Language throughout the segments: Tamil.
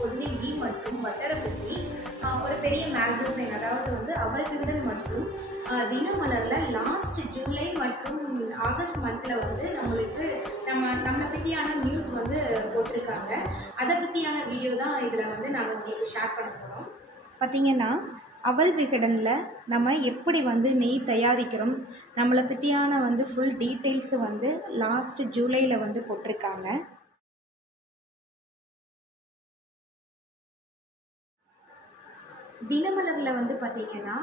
கொள்ளி ஈ மற்றும் பட்டரை பற்றி ஒரு பெரிய மேகசின், அதாவது வந்து அவள் விகடன் மற்றும் தினமலரில் லாஸ்ட் ஜூலை மற்றும் ஆகஸ்ட் மந்தில் வந்து நம்மளை பற்றியான நியூஸ் வந்து போட்டிருக்காங்க. அதை பற்றியான வீடியோ தான் இதில் வந்து நாங்கள் உங்களுக்கு ஷேர் பண்ண போகிறோம். பார்த்திங்கன்னா, அவள் விகடனில் நம்ம எப்படி வந்து நெய் தயாரிக்கிறோம், நம்மளை பற்றியான வந்து ஃபுல் டீட்டெயில்ஸு வந்து லாஸ்ட் ஜூலையில் வந்து போட்டிருக்காங்க. தினமலரில் வந்து பார்த்திங்கன்னா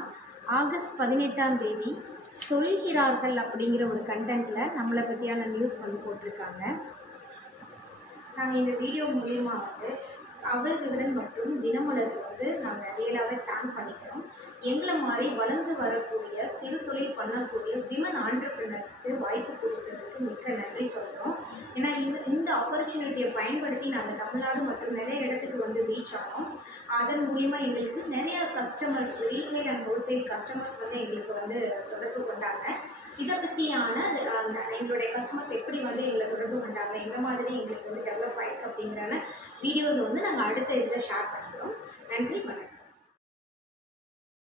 ஆகஸ்ட் 18ஆம் தேதி சொல்கிறார்கள் அப்படிங்கிற ஒரு கண்டென்ட்டில் நம்மளை பற்றியான நியூஸ் வந்து போட்டிருக்காங்க. நாங்கள் இந்த வீடியோ மூலிமா வந்து அவள் விகடன் மற்றும் தினமலருக்கு வந்து நாங்கள் ரியலாகவே தேங்க் பண்ணிக்கிறோம். எங்களை மாதிரி வளர்ந்து வரக்கூடிய சிறு தொழில் பண்ணக்கூடிய விமன் ஆண்டர்பிரினர்ஸ்க்கு வாய்ப்பு கொடுத்ததுக்கு மிக்க நன்றி சொல்கிறோம். ஏன்னா இந்த ஆப்பர்ச்சுனிட்டியை பயன்படுத்தி நாங்கள் தமிழ்நாடு மற்றும் நிறைய இடத்துக்கு வந்து ரீச் ஆனோம். அதன் மூலிமா எங்களுக்கு நிறைய customers, retail and wholesale customers வந்து எங்களுக்கு வந்து தொடர்பு கொண்டாங்க. இதை பற்றியான எங்களுடைய கஸ்டமர்ஸ் எப்படி வந்து எங்களை தொடர்பு கொண்டாங்க, எந்த மாதிரி எங்களுக்கு வந்து டெவலப் ஆயிருக்கு அப்படிங்கிற வீடியோஸை வந்து நாங்கள் அடுத்த இதில் ஷேர் பண்ணிக்கிறோம். நன்றி, வணக்கம்.